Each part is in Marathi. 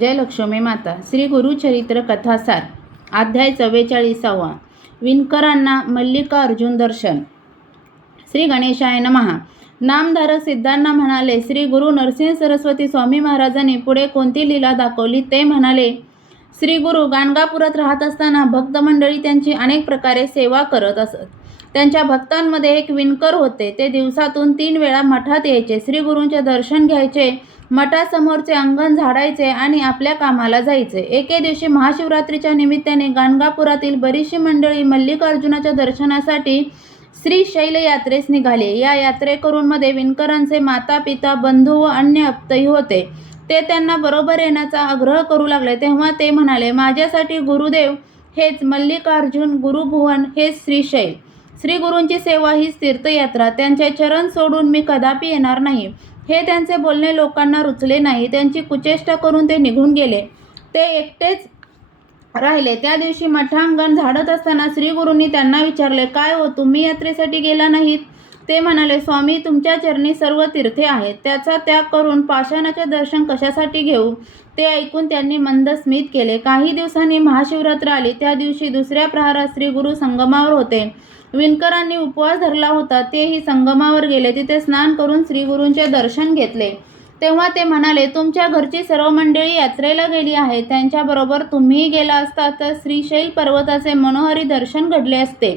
जय लक्ष्मी माता श्री गुरुचरित्र कथासार अध्याय चव्वेचाळीसावा विणकरांना मल्लिकार्जुन दर्शन. श्री गणेशाय नमहा नामधारक सिद्धांना म्हणाले श्री गुरु नरसिंह सरस्वती स्वामी महाराजांनी पुढे कोणती लीला दाखवली? ते म्हणाले श्री गुरु गाणगापुरात राहत असताना भक्त मंडळी त्यांची अनेक प्रकारे सेवा करत असत. त्यांच्या भक्तांमध्ये एक विणकर होते. ते दिवसातून तीन वेळा मठात यायचे. श्री गुरूंचे दर्शन घ्यायचे मठासमोरचे अंगण झाडायचे आणि आपल्या कामाला जायचे. एके दिवशी महाशिवरात्रीच्या निमित्ताने गाणगापुरातील बरीचशी मंडळी मल्लिकार्जुनाच्या दर्शनासाठी श्रीशैल यात्रेस निघाले. या यात्रेकरूंमध्ये विणकरांचे माता पिता बंधू व अन्य आप्तही होते. ते त्यांना बरोबर येण्याचा आग्रह करू लागले. तेव्हा ते म्हणाले माझ्यासाठी गुरुदेव हेच मल्लिकार्जुन गुरुभुवन हेच श्रीशैल श्री गुरूंची सेवा हीच तीर्थयात्रा. त्यांचे चरण सोडून मी कदापि येणार नाही हे त्यांचे बोलणे लोकांना रुचले नाही. त्यांची कुचेष्टा करून ते निघून गेले. ते एकटेच राहिले. त्या दिवशी मठांगण झाडत असताना श्री गुरूंनी त्यांना विचारले काय हो तुम्ही यात्रेसाठी गेला नाहीत? ते म्हणाले स्वामी तुमच्या चरणी सर्व तीर्थे आहेत. त्याचा त्याग करून पाषाणाचे दर्शन कशासाठी घेऊ? ते ऐकून त्यांनी मंद स्मित केले. काही दिवसांनी महाशिवरात्र आली. त्या दिवशी दुसऱ्या प्रहारात श्री गुरु संगमावर होते. विणकरांनी उपवास धरला होता. तेही संगमावर गेले. तिथे स्नान करून श्रीगुरूंचे दर्शन घेतले. तेव्हा ते म्हणाले तुमच्या घरची सर्व मंडळी यात्रेला गेली आहे त्यांच्याबरोबर तुम्हीही गेला असता तर श्रीशैल पर्वताचे मनोहरी दर्शन घडले असते.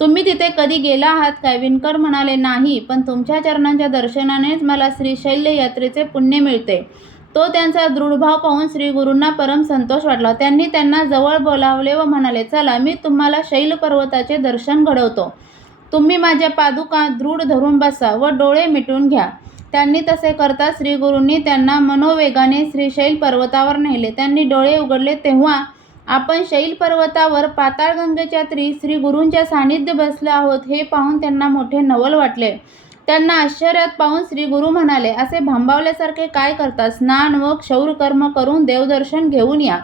तुम्ही तिथे कधी गेला आहात? काय विणकर म्हणाले नाही पण तुमच्या चरणांच्या दर्शनानेच मला श्रीशैल्य यात्रेचे पुण्य मिळते. तो त्यांचा दृढभाव पाहून श्री गुरूंना परम संतोष वाटला. त्यांनी त्यांना जवळ बोलावले व म्हणाले चला मी तुम्हाला शैल पर्वताचे दर्शन घडवतो. तुम्ही माझ्या पादुका दृढ धरून बसा व डोळे मिटून घ्या. त्यांनी तसे करता श्रीगुरूंनी त्यांना मनोवेगाने श्रीशैल पर्वतावर नेले. त्यांनी डोळे उघडले तेव्हा आपण शैल पर्वतावर पाताळगंगेच्या त्री श्री गुरूंच्या सानिध्य बसलो आहोत हे पाहून त्यांना मोठे नवल वाटले. त्यांना आश्चर्यात पाहून श्री गुरु म्हणाले असे भांबावल्यासारखे काय करता? स्नान व क्षौरकर्म करून देवदर्शन घेऊन या.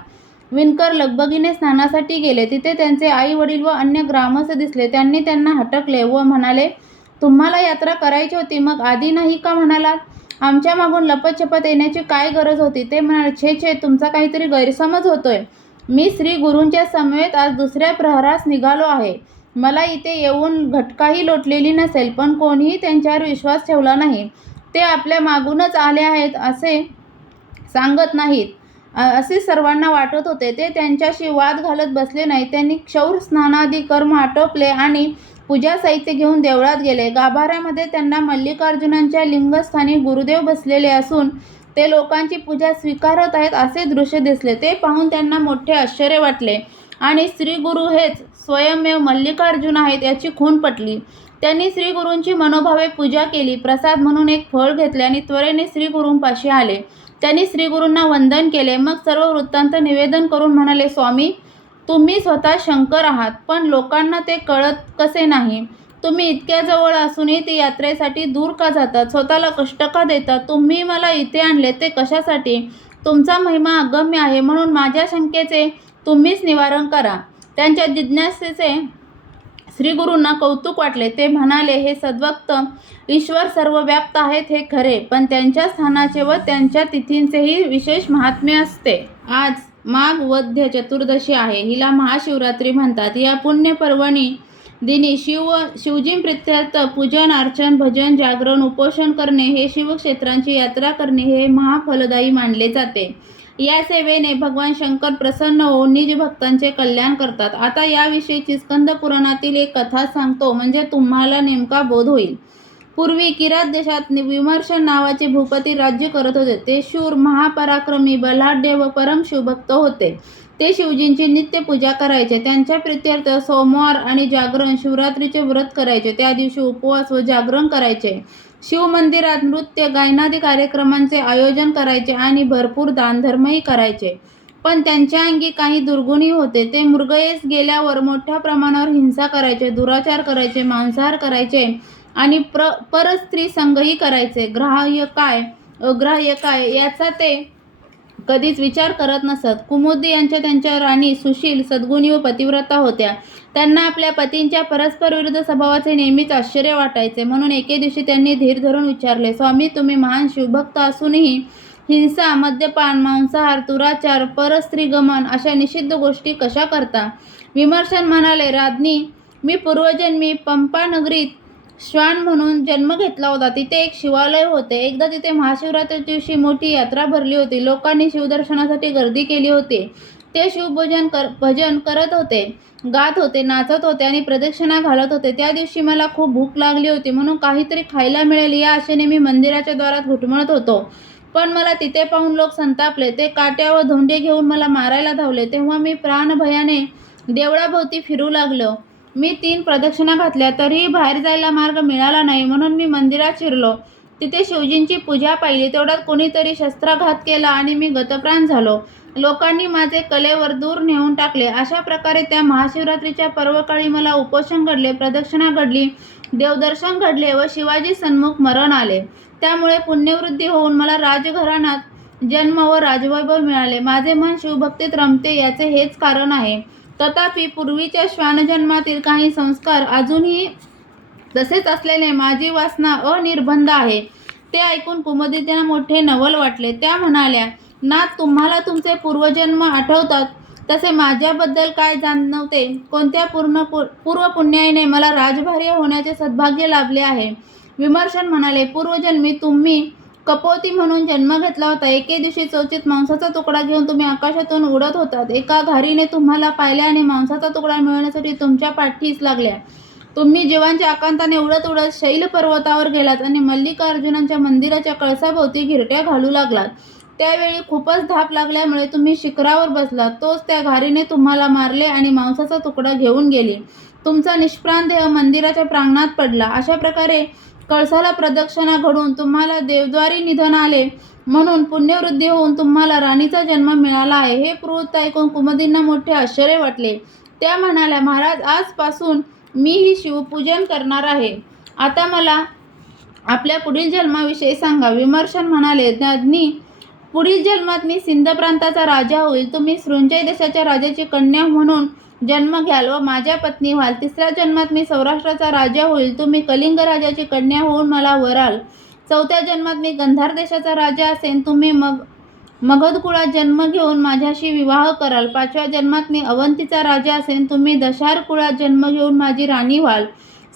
विणकर लगबगीने स्नानासाठी गेले. तिथे त्यांचे आई वडील व अन्य ग्रामस्थ दिसले. त्यांनी त्यांना हटकले व म्हणाले तुम्हाला यात्रा करायची होती मग आधी नाही का म्हणाला आमच्या मागून लपतछपत येण्याची काय गरज होती? ते म्हणाले छे छे तुमचा काहीतरी गैरसमज होतोय. मी श्री गुरूंच्या समवेत आज दुसऱ्या प्रहरास निघालो आहे. मला इथे येऊन घटकाही लोटलेली नसेल पण कोणीही त्यांच्यावर विश्वास ठेवला नाही. ते आपल्या मागूनच आले आहेत असे सांगत नाहीत. असे सर्वांना वाटत होते. ते त्यांच्याशी वाद घालत बसले नाही. त्यांनी क्षौर स्नानादी कर्म आटोपले आणि पूजा साहित्य घेऊन देवळात गेले. गाभाऱ्यामध्ये त्यांना मल्लिकार्जुनांच्या लिंगस्थानी गुरुदेव बसलेले असून ते लोकांची पूजा स्वीकारत आहेत असे दृश्य दिसले. ते पाहून त्यांना मोठे आश्चर्य वाटले. आणि श्री गुरु हेच स्वयंमेव मल्लिकार्जुन आहेत याची खूण पटली. त्यांनी श्री गुरूंची मनोभावे पूजा केली. प्रसाद म्हणून एक फळ घेतले आणि त्वरेने श्री गुरूंपाशी आले. त्यांनी श्री गुरूंना वंदन केले. मग सर्व वृत्तांत निवेदन करून म्हणाले स्वामी तुम्ही स्वतः शंकर आहात पण लोकांना ते कळत कसे नाही. तुम्ही इतक्या जवळ असूनही ते यात्रेसाठी दूर का जातात? स्वतःला कष्ट का देतात? तुम्ही मला इथे आणले ते कशासाठी? तुमचा महिमा अगम्य आहे म्हणून माझ्या शंकेचे तुम्हीच निवारण करा. त्यांच्या जिज्ञासेचे श्री गुरूंना कौतुक वाटले. ते म्हणाले हे सद्वक्त ईश्वर सर्व व्याप्त आहेत हे खरे पण त्यांच्या स्थानाचे व त्यांच्या तिथींचेही विशेष महात्म्य असते. आज माघ वद्य चतुर्दशी आहे. हिला महाशिवरात्री म्हणतात. या पुण्यपर्वणी दिनी शिव शिवजी प्रत्यर्थ पूजन अर्चन भजन जागरण उपोषण करणे हे शिवक्षेत्रांची यात्रा करणे हे महाफलदायी मानले जाते. या सेवेने भगवान शंकर प्रसन्न होऊन निज भक्तांचे कल्याण करतात. आता याविषयीची स्कंद पुराणातील एक कथा सांगतो म्हणजे तुम्हाला नेमका बोध होईल. पूर्वी किरात देशात विमर्श विमर्शन नावाचे भूपती राज्य करत होते. ते शूर महापराक्रमी बलाढ्य व परमशुभक्त होते. ते शिवजींची नित्य पूजा करायचे. त्यांच्या प्रित्यर्थ सोमवार आणि जागरण शिवरात्रीचे व्रत करायचे. त्या दिवशी उपवास व जागरण करायचे. शिवमंदिरात नृत्य गायनादी कार्यक्रमांचे आयोजन करायचे आणि भरपूर दानधर्मही करायचे. पण त्यांच्या अंगी काही दुर्गुणी होते. ते मृगयेस गेल्यावर मोठ्या प्रमाणावर हिंसा करायचे दुराचार करायचे मांसाहार करायचे. आणि प्र परस्त्री संघही करायचे. ग्राह्य काय? अग्राह्य काय? याचा ते कधीच विचार करत नसत. कुमुदी यांच्या त्यांच्या राणी सुशील सद्गुणी व पतिव्रता होत्या. त्यांना आपल्या पतींच्या परस्पर विरुद्ध स्वभावाचे नेहमीच आश्चर्य वाटायचे. म्हणून एके दिवशी त्यांनी धीर धरून विचारले स्वामी तुम्ही महान शिवभक्त असूनही हिंसा मद्यपान मांसाहार दुराचार परस्त्रीगमन अशा निषिद्ध गोष्टी कशा करता? विमर्शन म्हणाले राज्ञी मी पूर्वजन्मी पंपानगरीत श्वान म्हणून जन्म घेतला होता. तिथे एक शिवालय होते. एकदा तिथे महाशिवरात्री दिवशी मोठी यात्रा भरली होती. लोकांनी शिवदर्शनासाठी गर्दी केली होती. ते शिवभोजन कर भजन करत होते गात होते नाचत होते आणि प्रदक्षिणा घालत होते. त्या दिवशी मला खूप भूक लागली होती. म्हणून काहीतरी खायला मिळेल या आशेने मी मंदिराच्या द्वारात घुटमळत होतो. पण मला तिथे पाहून लोक संतापले. ते काट्या व धोंडे घेऊन मला मारायला धावले. तेव्हा मी प्राणभयाने देवळाभोवती फिरू लागलो. मी तीन प्रदक्षिणा घातल्या तरीही बाहेर जायला मार्ग मिळाला नाही. म्हणून मी मंदिरात शिरलो. तिथे शिवजींची पूजा पाहिली. तेवढ्यात कोणीतरी शस्त्राघात केला आणि मी गतप्राण झालो. लोकांनी माझे कलेवर दूर नेऊन टाकले. अशा प्रकारे त्या महाशिवरात्रीच्या पर्वकाळी मला उपोषण घडले प्रदक्षिणा घडली देवदर्शन घडले व शिवाजी सन्मुख मरण आले. त्यामुळे पुण्यवृद्धी होऊन मला राजघराण्यात जन्म व राजवैभव मिळाले. माझे मन शिवभक्तीत रमते याचे हेच कारण आहे. तथापि पूर्वीच्या श्वानजन्मातील काही संस्कार अजूनही तसेच असलेले माझी वासना अनिर्बंध आहे. ते ऐकून कुमुदितीला मोठे नवल वाटले. त्या म्हणाल्या ना तुम्हाला तुमचे पूर्वजन्म आठवतात. तसे माझ्याबद्दल काय जाणवते? कोणत्या पूर्ण पूर्व पूर्वपुण्याईने मला राजभार्य होण्याचे सद्भाग्य लाभले आहे? विमर्शन म्हणाले पूर्वजन्मी तुम्ही कपोती म्हणून जन्म घेतला होता. एके दिवशी चौचित मांसाचा तुकडा घेऊन तुम्ही आकाशातून उडत होतात. एका घारीने तुम्हाला पाहिल्या आणि मांसाचा तुकडा मिळवण्यासाठी तुमच्या पाठीस लागल्या. तुम्ही जीवांच्या आकांताने उडत उडत शैल पर्वतावर गेलात आणि मल्लिकार्जुनांच्या मंदिराच्या कळसाभोवती घिरट्या घालू लागलात. त्यावेळी खूपच धाप लागल्यामुळे तुम्ही शिखरावर बसलात. तोच त्या घारीने तुम्हाला मारले आणि मांसाचा तुकडा घेऊन गेली. तुमचा निष्प्राण देह मंदिराच्या प्रांगणात पडला. अशा प्रकारे कळसाला प्रदक्षिणा घडून तुम्हाला देवद्वारी निधन आले म्हणून पुण्यवृद्धी होऊन तुम्हाला राणीचा जन्म मिळाला आहे. हे प्रवृत्त ऐकून कुमुदींना मोठे आश्चर्य वाटले. त्या म्हणाल्या महाराज आजपासून मी ही शिवपूजन करणार आहे. आता मला आपल्या पुढील जन्माविषयी सांगा. विमर्शन म्हणाले ज्ञानी पुढील जन्मात मी सिंध प्रांताचा राजा होईल. तुम्ही सृंजय देशाच्या राजाची कन्या म्हणून जन्म घ्याल व माझ्या पत्नी व्हाल. तिसऱ्या जन्मात मी सौराष्ट्राचा राजा होईल. तुम्ही कलिंग राजाची कन्या होऊन मला वराल. चौथ्या जन्मात मी गंधार देशाचा राजा असेन. तुम्ही मग मगध कुळात जन्म घेऊन माझ्याशी विवाह कराल. पाचव्या जन्मात मी अवंतीचा राजा असेन. तुम्ही दशार कुळात जन्म घेऊन माझी राणी व्हाल.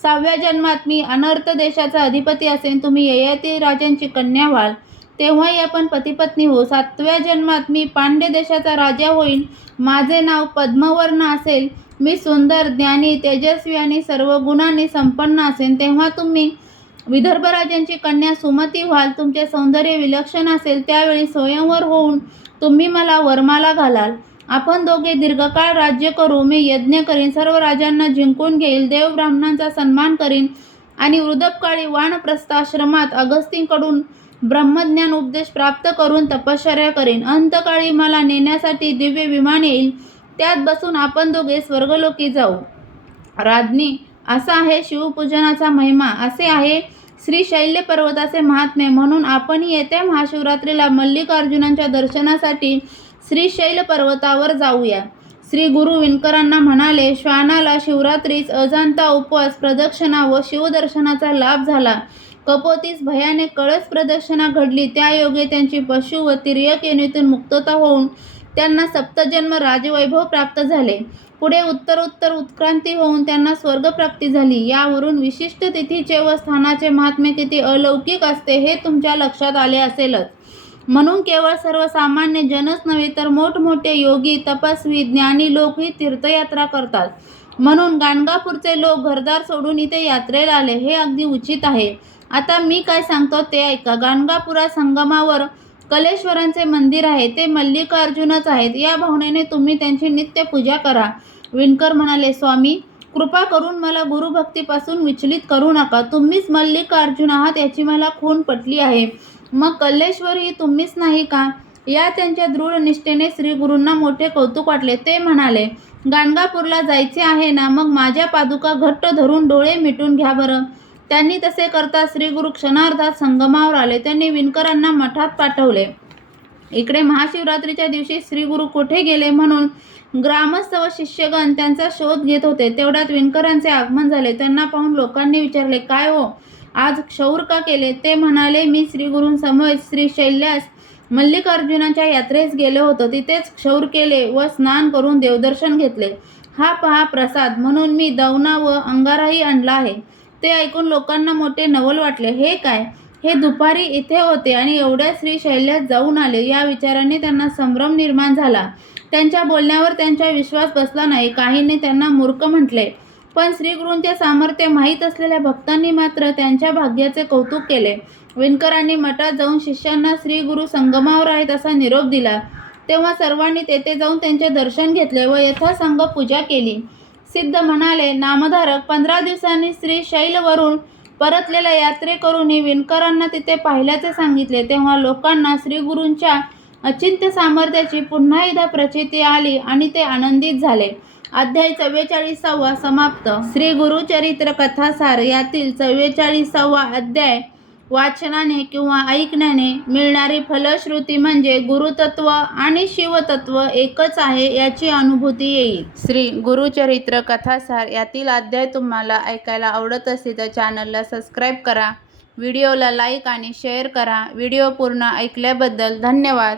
सहाव्या जन्मात मी अनर्थ देशाचा अधिपती असेन. तुम्ही ययाती राजांची कन्या व्हाल. तेव्हाही आपण पतिपत्नी हो सातव्या जन्मात मी पांड्य देशाचा राजा होईन माझे नाव पद्मवर्ण असेल मी सुंदर ज्ञानी तेजस्वी आणि सर्व गुणांनी संपन्न असेन तेव्हा तुम्ही विदर्भ राजांची कन्या सुमती व्हाल तुमचे सौंदर्य विलक्षण असेल त्यावेळी स्वयंवर होऊन तुम्ही मला वर्माला घालाल. आपण दोघे दीर्घकाळ राज्य करू मी यज्ञ करीन सर्व राजांना जिंकून घेईल देव ब्राह्मणांचा सन्मान करीन आणि वृद्धपकाळी वानप्रस्थाश्रमात अगस्तींकडून ब्रह्मज्ञान उपदेश प्राप्त करून तपश्चर्या करीन. अंतकाळी मला नेण्यासाठी दिव्य विमान येईल. त्यात बसून आपण दोघे स्वर्गलोकी जाऊ. राज्ञी असा आहे शिवपूजनाचा महिमा. असे आहे श्री शैल्य पर्वताचे महात्म्य. म्हणून आपण येत्या महाशिवरात्रीला मल्लिकार्जुनांच्या दर्शनासाठी श्रीशैल पर्वतावर जाऊया. श्री गुरु विणकरांना म्हणाले श्वानाला शिवरात्रीच अजांता उपवास प्रदक्षिणा व शिवदर्शनाचा लाभ झाला. कपोतीस भयाने कळस प्रदक्षिणा घडली. त्या योगे त्यांची पशु व तिर्यक येणीतून मुक्तता होऊन त्यांना सप्तजन्म राजवैभव प्राप्त झाले. पुढे उत्तरोत्तर उत्क्रांती होऊन त्यांना स्वर्गप्राप्ती झाली. यावरून विशिष्ट तिथीचे व स्थानाचे महात्म्य किती अलौकिक असते हे तुमच्या लक्षात आले असेलच. म्हणून केवळ सर्वसामान्य जनच नव्हे तर मोठमोठे योगी तपस्वी ज्ञानी लोक ही तीर्थयात्रा करतात. म्हणून गाणगापूरचे लोक घरदार सोडून इथे यात्रेला आले हे अगदी उचित आहे. आता मी काय सांगतो ते ऐका. गाणगापुरा संगमावर कलेश्वरांचे मंदिर आहे ते मल्लिकार्जुनच आहेत. या भावनेने तुम्ही त्यांची नित्य पूजा करा. विणकर म्हणाले स्वामी कृपा करून मला गुरुभक्तीपासून विचलित करू नका. तुम्हीच मल्लिकार्जुन आहात याची मला खून पटली आहे. मग कल्लेश्वर ही तुम्हीच नाही का? या त्यांच्या दृढ निष्ठेने श्री गुरूंना मोठे कौतुक वाटले. ते म्हणाले गाणगापूरला जायचे आहे ना मग माझ्या पादुका घट्ट धरून डोळे मिटून घ्या बरं. त्यांनी तसे करता श्री गुरु क्षणार्धात संगमावर आले. त्यांनी विणकरांना मठात पाठवले. इकडे महाशिवरात्रीच्या दिवशी श्री गुरु कुठे गेले म्हणून ग्रामस्थ व शिष्यगण त्यांचा शोध घेत होते. तेवढ्यात विणकरांचे आगमन झाले. त्यांना पाहून लोकांनी विचारले काय हो? आज क्षौर का केले? ते म्हणाले मी श्री श्री शैल्यास मल्लिकार्जुनाच्या यात्रेस गेलो होतो. तिथेच क्षौर केले व स्नान करून देवदर्शन घेतले. हा पहा प्रसाद. म्हणून मी दवना व अंगाराही आणला आहे. ते ऐकून लोकांना मोठे नवल वाटले. हे काय? हे दुपारी इथे होते आणि एवढ्या श्री शैल्यात जाऊन आले. या विचाराने त्यांना संभ्रम निर्माण झाला. त्यांच्या बोलण्यावर त्यांचा विश्वास बसला नाही. काहींनी त्यांना मूर्ख म्हटले. पण श्रीगुरूंचे सामर्थ्य माहीत असलेल्या भक्तांनी मात्र त्यांच्या भाग्याचे कौतुक केले. विणकरांनी मठात जाऊन शिष्यांना श्रीगुरु संगमावर आहेत असा निरोप दिला. तेव्हा सर्वांनी तेथे जाऊन त्यांचे दर्शन घेतले व यथासंग पूजा केली. सिद्ध म्हणाले नामधारक पंधरा दिवसांनी श्री शैलवरून परतलेल्या यात्रेकरूंनी विणकरांना तिथे पाहिल्याचे सांगितले. तेव्हा लोकांना श्रीगुरूंच्या अचिंत्य सामर्थ्याची पुन्हा एकदा प्रचिती आली आणि ते आनंदित झाले. अध्याय चव्वेचाळीसावा समाप्त. श्री गुरुचरित्र कथासार यातील चव्वेचाळीसावा अध्याय वाचनाने किंवा ऐकण्याने मिळणारी फलश्रुती म्हणजे गुरुतत्व आणि शिवतत्व एकच आहे याची अनुभूती येईल. श्री गुरुचरित्र कथासार यातील अध्याय तुम्हाला ऐकायला आवडत असेल तर चॅनलला सबस्क्राईब करा व्हिडिओला लाईक आणि शेअर करा. व्हिडिओ पूर्ण ऐकल्याबद्दल धन्यवाद.